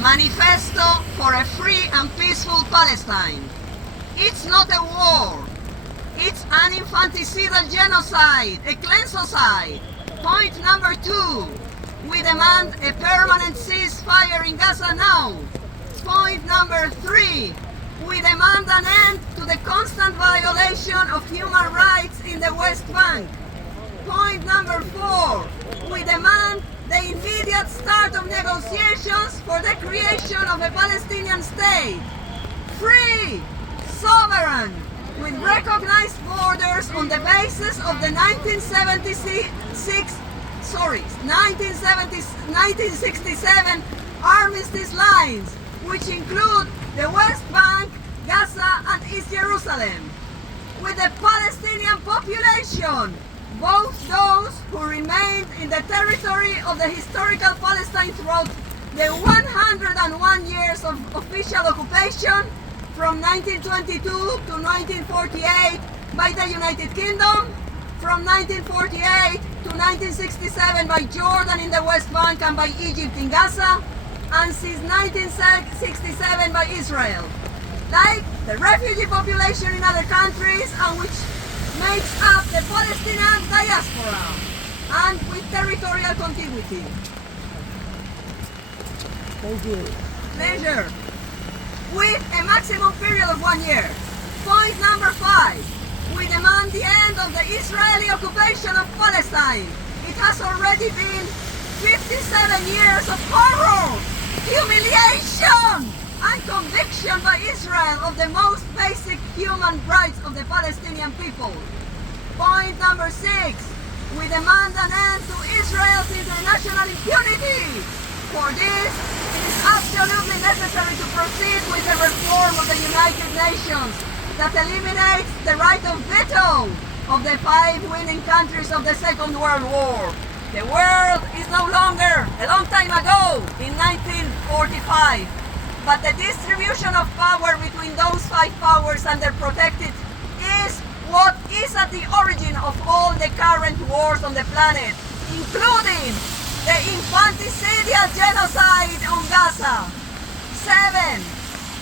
Manifesto for a free and peaceful Palestine. It's not a war. It's an infanticidal genocide, a cleansocide. Point number 2. We demand a permanent ceasefire in Gaza now. Point number 3. We demand an end to the constant violation of human rights in the West Bank. Point number 4. We demand the immediate start of negotiations for the creation of a Palestinian state. Free, sovereign, with recognized borders on the basis of the 1967 armistice lines, which include the West Bank, Gaza and East Jerusalem, with the Palestinian population, both those who remained in the territory of the historical Palestine throughout the 101 years of official occupation from 1922 to 1948 by the United Kingdom, from 1948 to 1967 by Jordan in the West Bank and by Egypt in Gaza, and since 1967 by Israel, like the refugee population in other countries, and which makes up the Palestinian diaspora, and with territorial contiguity. Thank you. Pleasure. With a maximum period of 1 year. Point number 5. We demand the end of the Israeli occupation of Palestine. It has already been 57 years of horror, humiliation, and conviction by Israel of the most basic human rights of the Palestinian people. Point number 6. We demand an end to Israel's international impunity. For this, it is absolutely necessary to proceed with the reform of the United Nations that eliminates the right of veto of the 5 winning countries of the Second World War. The world is no longer a long time ago, in 1945, but the distribution of power between those 5 powers and their protected is what is at the origin of all the current wars on the planet, including the infanticidal genocide on Gaza. 7.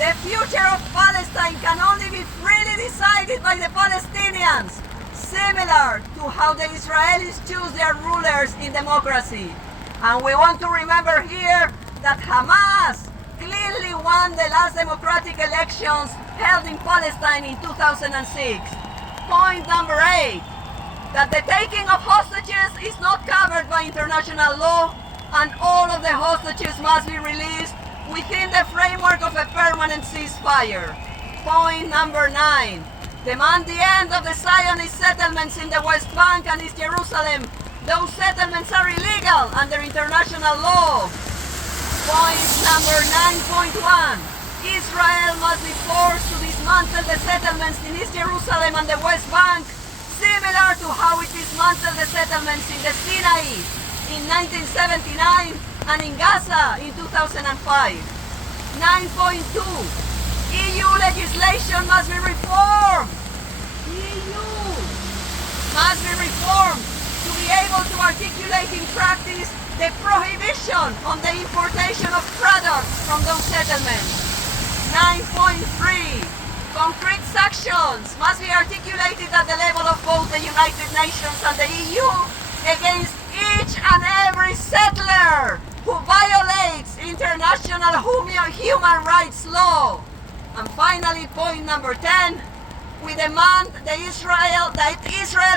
The future of Palestine can only be freely decided by the Palestinians, similar to how the Israelis choose their rulers in democracy. And we want to remember here that Hamas clearly won the last democratic elections held in Palestine in 2006. Point number 8. That the taking of hostages is not covered by international law, and all of the hostages must be released within the framework of a permanent ceasefire. Point number 9. Demand the end of the Zionist settlements in the West Bank and East Jerusalem. Those settlements are illegal under international law. Point number 9.1. Israel must be forced to dismantle the settlements in East Jerusalem and the West Bank, similar to how it dismantled the settlements in the Sinai in 1979 and in Gaza in 2005. 9.2. EU legislation must be reformed. EU must be reformed to be able to articulate in practice the prohibition on the importation of products from those settlements. 9.3. Concrete sanctions must be articulated at the level of both the United Nations and the EU against each and every settler who violates international human rights law. And finally, point number 10, we demand that Israel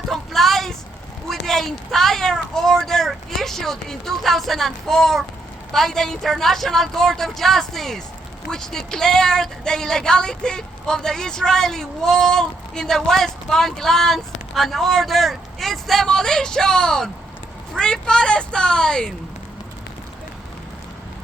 complies with the entire order issued in 2004 by the International Court of Justice, which declared the illegality of the Israeli wall in the West Bank lands and ordered its demolition. Free Palestine!